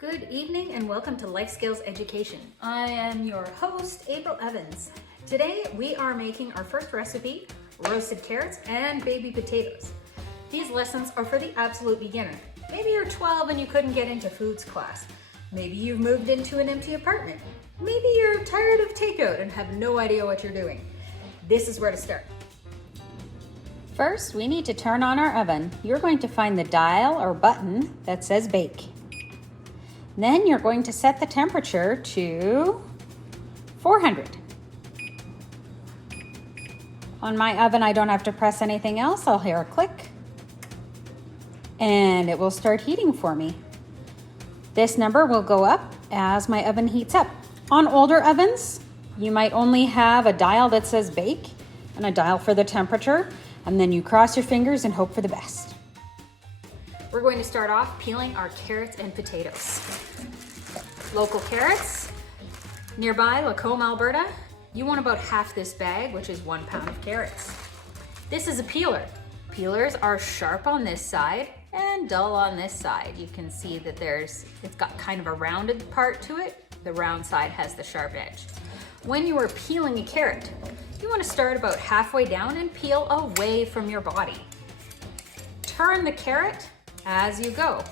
Good evening and welcome to Life Skills Education. I am your host, April Evans. Today we are making our first recipe, roasted carrots and baby potatoes. These lessons are for the absolute beginner. Maybe you're 12 and you couldn't get into foods class. Maybe you've moved into an empty apartment. Maybe you're tired of takeout and have no idea what you're doing. This is where to start. First, we need to turn on our oven. You're going to find the dial or button that says bake. Then you're going to set the temperature to 400. On my oven, I don't have to press anything else. I'll hear a click and it will start heating for me. This number will go up as my oven heats up. On older ovens, you might only have a dial that says bake and a dial for the temperature, and then you cross your fingers and hope for the best. We're going to start off peeling our carrots and potatoes. Local carrots, nearby Lacombe, Alberta, you want about half this bag, which is 1 pound of carrots. This is a peeler. Peelers are sharp on this side and dull on this side. You can see that it's got kind of a rounded part to it. The round side has the sharp edge. When you are peeling a carrot, you want to start about halfway down and peel away from your body. Turn the carrot as you go.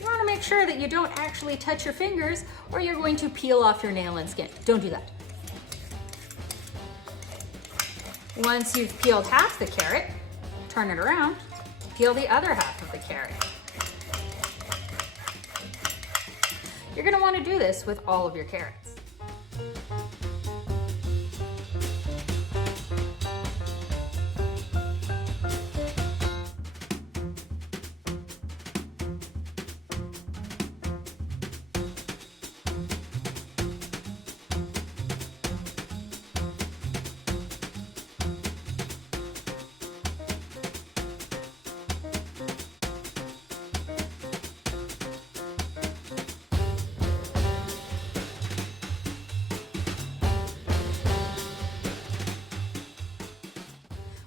You want to make sure that you don't actually touch your fingers or you're going to peel off your nail and skin. Don't do that. Once you've peeled half the carrot, turn it around, peel the other half of the carrot. You're going to want to do this with all of your carrots.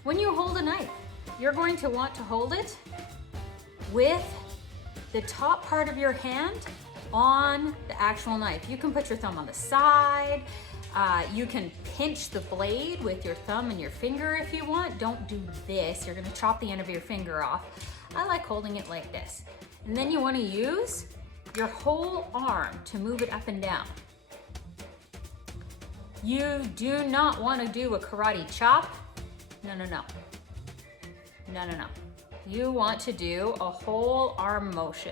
When you hold a knife, you're going to want to hold it with the top part of your hand on the actual knife. You can put your thumb on the side. You can pinch the blade with your thumb and your finger if you want. Don't do this. You're gonna chop the end of your finger off. I like holding it like this. And then you wanna use your whole arm to move it up and down. You do not wanna do a karate chop. No. You want to do a whole arm motion.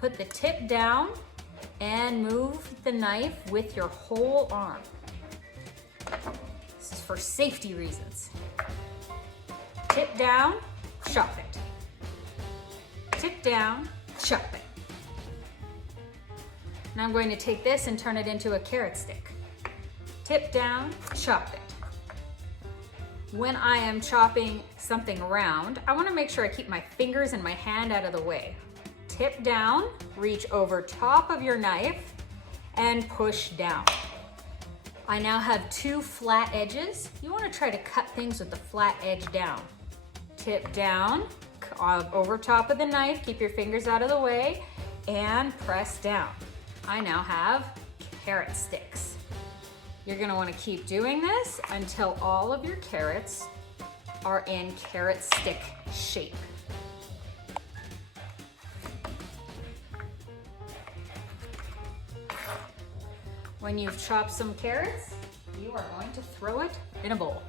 Put the tip down and move the knife with your whole arm. This is for safety reasons. Tip down, chop it. Tip down, chop it. Now I'm going to take this and turn it into a carrot stick. Tip down, chop it. When I am chopping something round, I want to make sure I keep my fingers and my hand out of the way. Tip down, reach over top of your knife, and push down. I now have 2 flat edges. You want to try to cut things with the flat edge down. Tip down, over top of the knife, keep your fingers out of the way, and press down. I now have carrot sticks. You're gonna wanna keep doing this until all of your carrots are in carrot stick shape. When you've chopped some carrots, you are going to throw it in a bowl.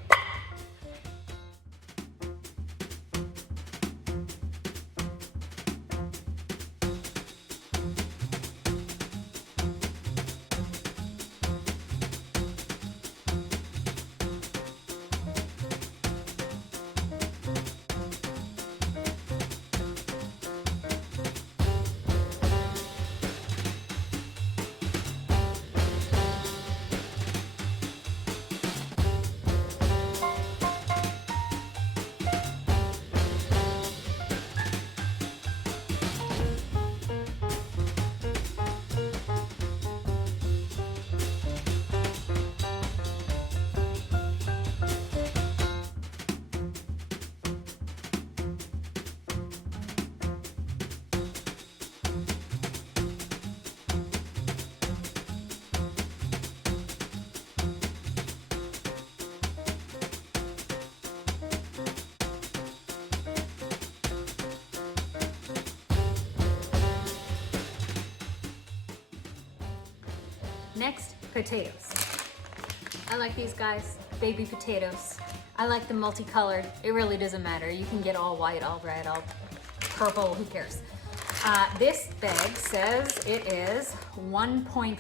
Next, potatoes. I like these guys, baby potatoes. I like them multicolored. It really doesn't matter. You can get all white, all red, all purple, who cares? This bag says it is 1.5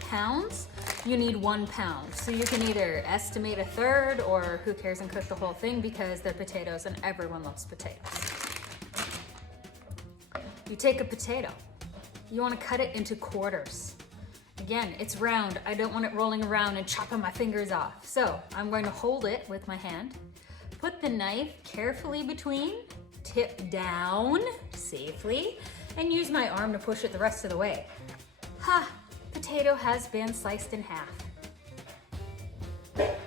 pounds. You need 1 pound. So you can either estimate a third or who cares and cook the whole thing because they're potatoes and everyone loves potatoes. You take a potato. You want to cut it into quarters. Again, it's round. I don't want it rolling around and chopping my fingers off. So I'm going to hold it with my hand, put the knife carefully between, tip down safely, and use my arm to push it the rest of the way. Ha! Potato has been sliced in half.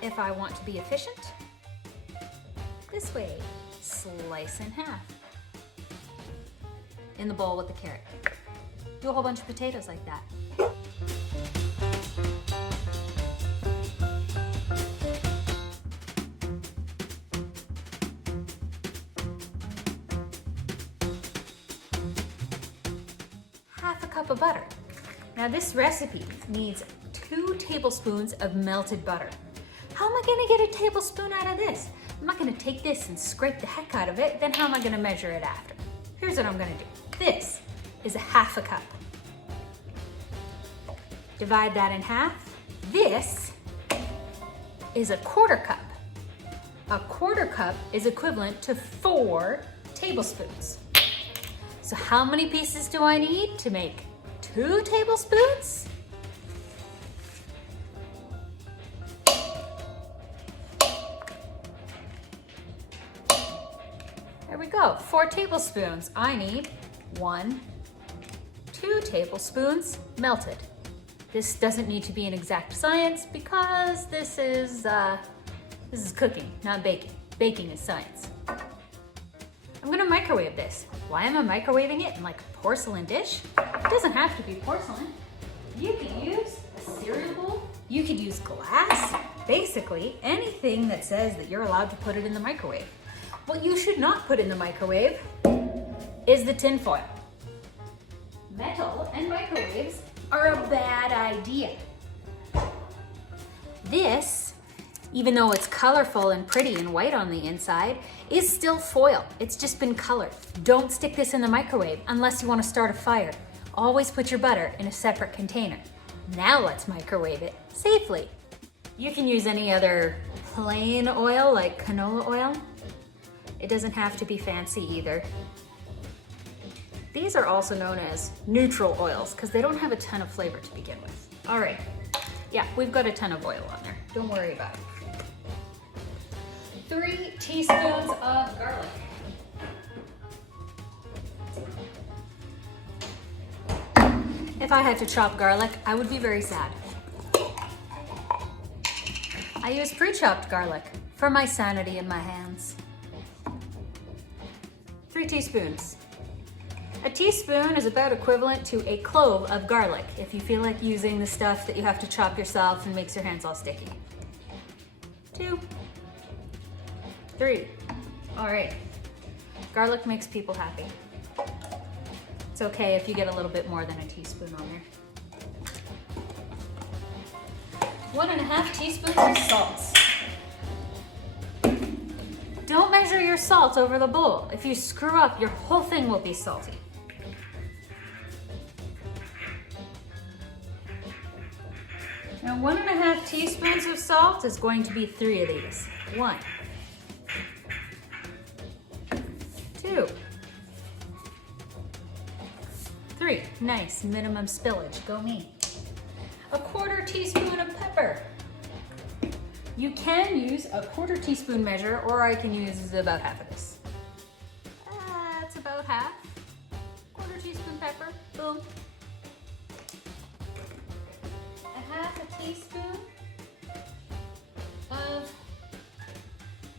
If I want to be efficient, this way, slice in half. In the bowl with the carrot. Do a whole bunch of potatoes like that. Half a cup of butter. Now this recipe needs 2 tablespoons of melted butter. How am I gonna get a tablespoon out of this? I'm not gonna take this and scrape the heck out of it, then how am I gonna measure it after? Here's what I'm gonna do. This is a half a cup. Divide that in half. This is a quarter cup. A quarter cup is equivalent to 4 tablespoons. So how many pieces do I need to make 2 tablespoons? There we go, 4 tablespoons. I need 2 tablespoons melted. This doesn't need to be an exact science because this is cooking, not baking. Baking is science. I'm gonna microwave this. Why am I microwaving it in like a porcelain dish? It doesn't have to be porcelain. You can use a cereal bowl. You could use glass. Basically, anything that says that you're allowed to put it in the microwave. What you should not put in the microwave is the tin foil. Metal and microwaves are a bad idea. This, even though it's colorful and pretty and white on the inside, is still foil. It's just been colored. Don't stick this in the microwave unless you want to start a fire. Always put your butter in a separate container. Now let's microwave it safely. You can use any other plain oil like canola oil. It doesn't have to be fancy either. These are also known as neutral oils because they don't have a ton of flavor to begin with. All right, yeah, we've got a ton of oil on there. Don't worry about it. 3 teaspoons of garlic. If I had to chop garlic, I would be very sad. I use pre-chopped garlic for my sanity in my hands. 3 teaspoons. A teaspoon is about equivalent to a clove of garlic if you feel like using the stuff that you have to chop yourself and makes your hands all sticky. 2, 3. All right. Garlic makes people happy. It's okay if you get a little bit more than a teaspoon on there. 1.5 teaspoons of salt. Don't measure your salt over the bowl. If you screw up, your whole thing will be salty. Now 1.5 teaspoons of salt is going to be 3 of these. 1, 2, 3. Nice, minimum spillage, go me. 1/4 teaspoon of pepper. You can use a 1/4 teaspoon measure, or I can use about half of this. That's about half. 1/4 teaspoon pepper, boom. 1/2 teaspoon of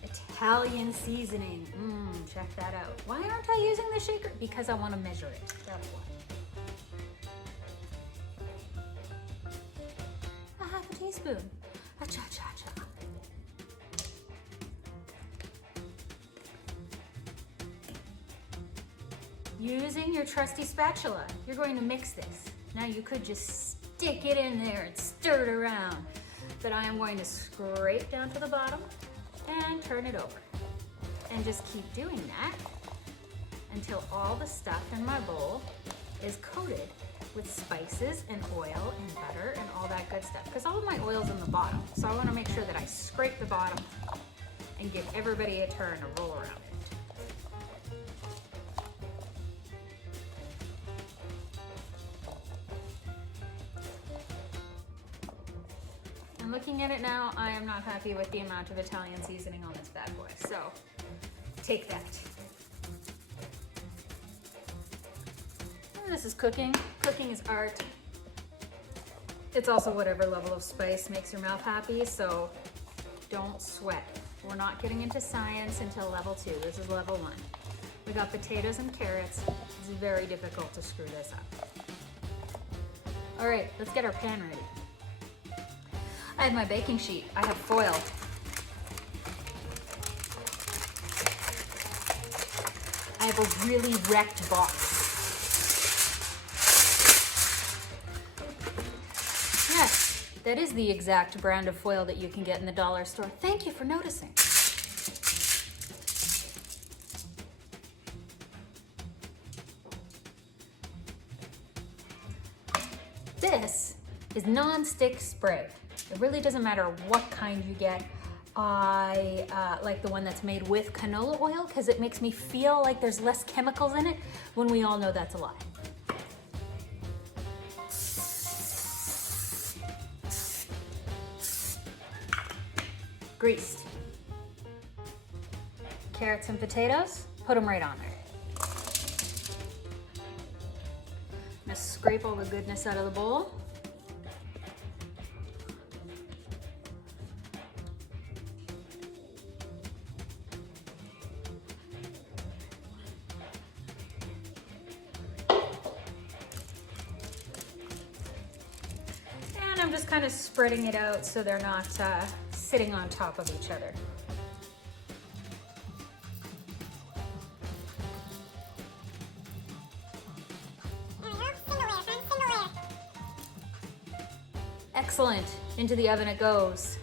Italian seasoning. Check that out. Why aren't I using the shaker? Because I want to measure it. That's why. 1/2 teaspoon. Cha-cha-cha. Using your trusty spatula, you're going to mix this. Now you could just stick it in there and stir it around. But I am going to scrape down to the bottom and turn it over. And just keep doing that until all the stuff in my bowl is coated with spices and oil and butter and all that good stuff. Because all of my oil's in the bottom. So I want to make sure that I scrape the bottom and give everybody a turn to roll around it. And looking at it now, I am not happy with the amount of Italian seasoning on this bad boy. So take that. And this is cooking. Cooking is art. It's also whatever level of spice makes your mouth happy, so don't sweat. We're not getting into science until level 2. This is level 1. We got potatoes and carrots. It's very difficult to screw this up. All right, let's get our pan ready. I have my baking sheet. I have foil. I have a really wrecked box. Yes, that is the exact brand of foil that you can get in the dollar store. Thank you for noticing. This is non-stick spray. It really doesn't matter what kind you get. I like the one that's made with canola oil because it makes me feel like there's less chemicals in it when we all know that's a lie. Greased. Carrots and potatoes, put them right on there. I'm gonna scrape all the goodness out of the bowl. And I'm just kind of spreading it out so they're not sitting on top of each other. Excellent. Into the oven it goes.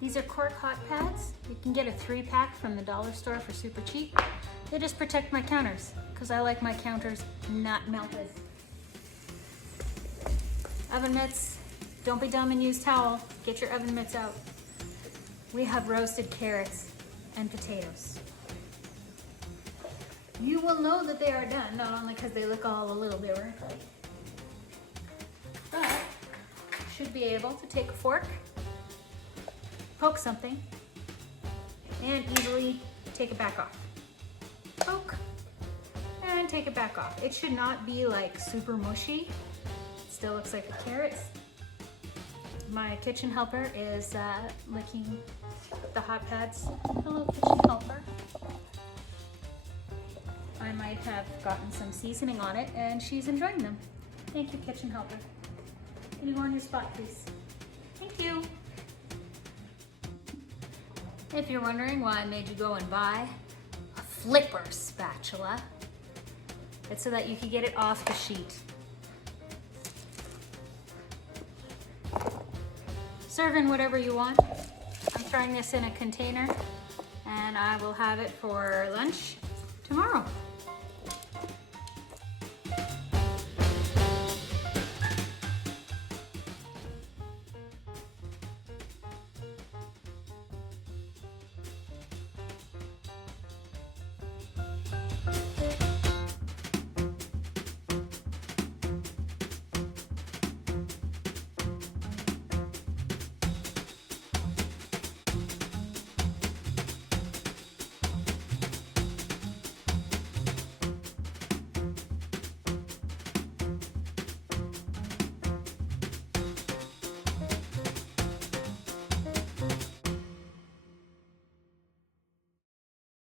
These are cork hot pads. You can get a 3-pack from the dollar store for super cheap. They just protect my counters because I like my counters not melted. Oven mitts. Don't be dumb and use towel. Get your oven mitts out. We have roasted carrots and potatoes. You will know that they are done, not only because they look all a little bit wrinkly, but you should be able to take a fork, poke something, and easily take it back off. Poke, and take it back off. It should not be like super mushy. It still looks like a carrot. My kitchen helper is licking the hot pads. Hello, kitchen helper. I might have gotten some seasoning on it and she's enjoying them. Thank you, kitchen helper. Can you go on your spot, please? Thank you. If you're wondering why I made you go and buy a flipper spatula, it's so that you can get it off the sheet. Serve in whatever you want. I'm throwing this in a container and I will have it for lunch tomorrow.